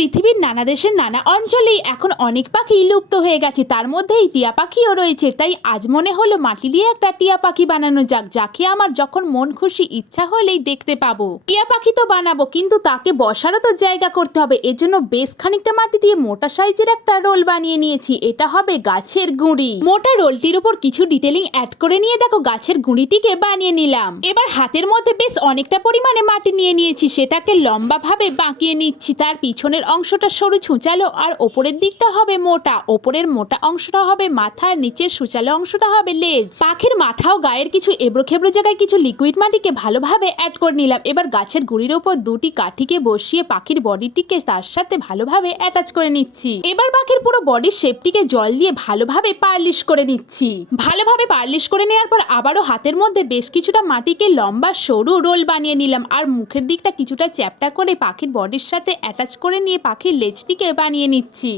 পৃথিবীর নানা দেশের নানা অঞ্চলেই এখন অনেক পাখি লুপ্ত হয়ে গেছে। তার মধ্যে এই টিয়া পাখিও রয়েছে। তাই আজ মনে হলো মাটি দিয়ে একটা টিয়া পাখি বানানো যাক, যাকে আমার যখন মন খুশি ইচ্ছা হলেই দেখতে পাবো। টিয়া পাখি তো বানাবো, কিন্তু তাকে বসারও তো জায়গা করতে হবে। এজন্য বেশ খানিকটা মাটি দিয়ে মোটা সাইজের একটা রোল বানিয়ে নিয়েছি। এটা হবে গাছের গুঁড়ি। মোটা রোলটির উপর কিছু ডিটেলিং অ্যাড করে নিয়ে দেখো, গাছের গুঁড়িটিকে বানিয়ে নিলাম। এবার হাতের মধ্যে বেশ অনেকটা পরিমাণে মাটি নিয়ে নিয়েছি। সেটাকে লম্বা ভাবে বাঁকিয়ে নিচ্ছি। তার পিছনের অংশটা সরু ছুঁচালো আর ওপরের দিকটা হবে মোটা। ওপরের মোটা অংশটা হবে মাথার নিচের সুচালো অংশটা হবে লেজ। পাখির মাথাও গায়ের কিছু এবড়ো খেবড়ো জায়গায় কিছু লিকুইড মাটিকে ভালোভাবে অ্যাড করে নিলাম। এবার গাছের গুঁড়ির ওপর দুটি কাঠিকে বসিয়ে পাখির বডিটিকে তার সাথে ভালোভাবে অ্যাটাচ করে নিচ্ছি। এবার পাখির পুরো বডির শেপটিকে জল দিয়ে ভালোভাবে পার্লিশ করে নিচ্ছি। ভালোভাবে পার্লিশ করে নেওয়ার পর আবারও হাতের মধ্যে বেশ কিছুটা মাটিকে লম্বা সরু রোল বানিয়ে নিলাম। আর মুখের দিকটা কিছুটা চ্যাপটা করে পাখির বডির সাথে অ্যাটাচ করে নিয়ে পাখির লেজটিকে বানিয়ে নিচ্ছি।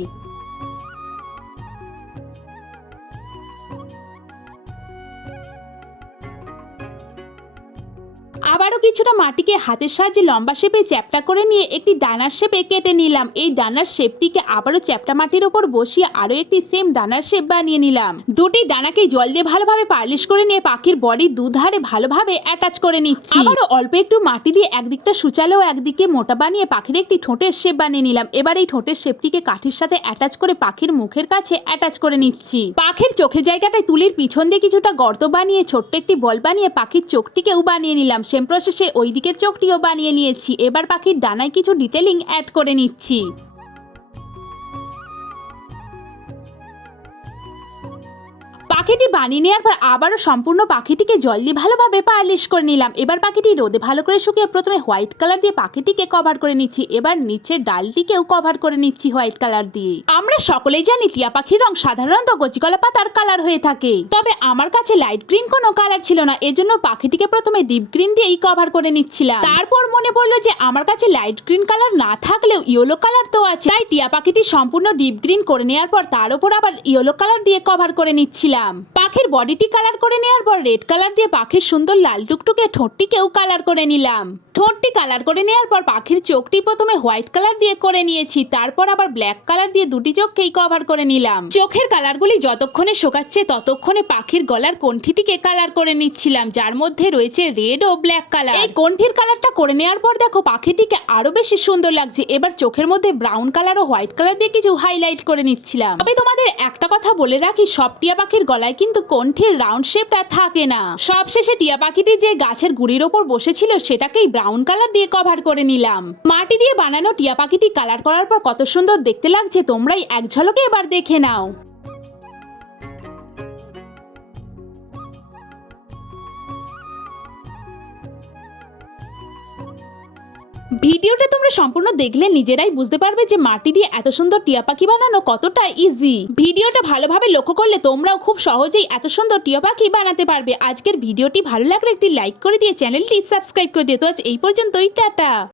আবারও কিছুটা মাটিকে হাতের সাহায্যে লম্বা শেপে চ্যাপটা করে নিয়ে একটি ডানার শেপে কেটে নিলাম। এই ডানার শেপটিকে আবারও চ্যাপটা মাটির ওপর বসিয়ে আরও একটি সেম ডানার শেপ বানিয়ে নিলাম। দুটি ডানাকে জল দিয়ে ভালোভাবে পালিশ করে নিয়ে পাখির বডির দুধারে ভালোভাবে অ্যাটাচ করে নিচ্ছি। আবারও অল্প একটু মাটি দিয়ে একদিকটা সুচালো ও একদিকে মোটা বানিয়ে পাখির একটি ঠোঁটের শেপ বানিয়ে নিলাম। এবার এই ঠোঁটের শেপটিকে কাঠির সাথে অ্যাটাচ করে পাখির মুখের কাছে অ্যাটাচ করে নিচ্ছি। পাখির চোখের জায়গাটায় তুলির পিছন দিয়ে কিছুটা গর্ত বানিয়ে ছোট্ট একটি বল বানিয়ে পাখির চোখটিকেও বানিয়ে নিলাম। সেম প্রসেসে ওই দিকের চোখটিও বানিয়ে নিয়েছি। এবার পাখির ডানায় কিছু ডিটেলিং অ্যাড করে নিচ্ছি। পাখিটি বানিয়ে নেওয়ার পর আবারও সম্পূর্ণ পাখিটিকে জল দিয়ে ভালোভাবে পালিশ করে নিলাম। এবার পাখিটি রোদে ভালো করে শুকিয়ে প্রথমে হোয়াইট কালার দিয়ে পাখিটিকে কভার করে নিচ্ছি। এবার নিচের ডালটিকেও কভার করে নিচ্ছি হোয়াইট কালার দিয়ে। আমরা সকলেই জানি টিয়া পাখির রং সাধারণত কচিকলা পাতার কালার হয়ে থাকে। তবে আমার কাছে লাইট গ্রিন কোনো কালার ছিল না, এজন্য পাখিটিকে প্রথমে ডিপ গ্রিন দিয়েই কভার করে নিচ্ছিলাম। তারপর মনে পড়ল যে আমার কাছে লাইট গ্রিন কালার না থাকলেও ইয়েলো কালার তো আছে। তাই টিয়া পাখিটি সম্পূর্ণ ডিপ গ্রিন করে নেওয়ার পর তার উপর আবার ইয়েলো কালার দিয়ে কভার করে নিচ্ছিলাম। পাখির বডিটি কালার করে নেওয়ার পর রেড কালার দিয়ে পাখির সুন্দর লাল টুকটুকে ঠোঁটটিকেও কালার করে নিলাম। ঠোঁটটি কালার করে নেওয়ার পর পাখির চোখটি প্রথমে হোয়াইট কালার দিয়ে করে নিয়েছি, তারপর আবার ব্ল্যাক কালার দিয়ে দুটি চোখকেই কভার করে নিলাম। চোখের কালারগুলি যতক্ষণে শোকাচ্ছে ততক্ষণে পাখির গলার কণ্ঠিটিকে কালার করে নিচ্ছিলাম, যার মধ্যে রয়েছে রেড ও ব্ল্যাক কালার এই কণ্ঠির কালারটা করে নেওয়ার পর দেখো পাখিটিকে আরও বেশি সুন্দর লাগছে। এবার চোখের মধ্যে ব্রাউন কালার ও হোয়াইট কালার দিয়ে কিছু হাইলাইট করে নিচ্ছিলাম। তবে তোমাদের একটা কথা বলে রাখি সব টিয়া পাখির গলায় কিন্তু কণ্ঠের রাউন্ড শেপটা থাকে না। সবশেষে টিয়া পাখিটি যে গাছের গুড়ির ওপর বসেছিল, সেটাকেই ব্রাউন কালার দিয়ে কভার করে নিলাম। মাটি দিয়ে বানানো টিয়া পাখিটি কালার করার পর কত সুন্দর দেখতে লাগছে, তোমরাই এক ঝলকে এবার দেখে নাও। ভিডিওটা তোমরা সম্পূর্ণ দেখলে নিজেরাই বুঝতে পারবে যে মাটি দিয়ে এত সুন্দর টিয়া পাখি বানানো কতটা ইজি ভিডিওটা ভালোভাবে লক্ষ্য করলে তোমরাও খুব সহজেই এত সুন্দর টিয়া পাখি বানাতে পারবে। আজকের ভিডিওটি ভালো লাগলে একটি লাইক করে দিয়ে চ্যানেলটি সাবস্ক্রাইব করে দিয়ে তো আজ এই পর্যন্তই, টাটা।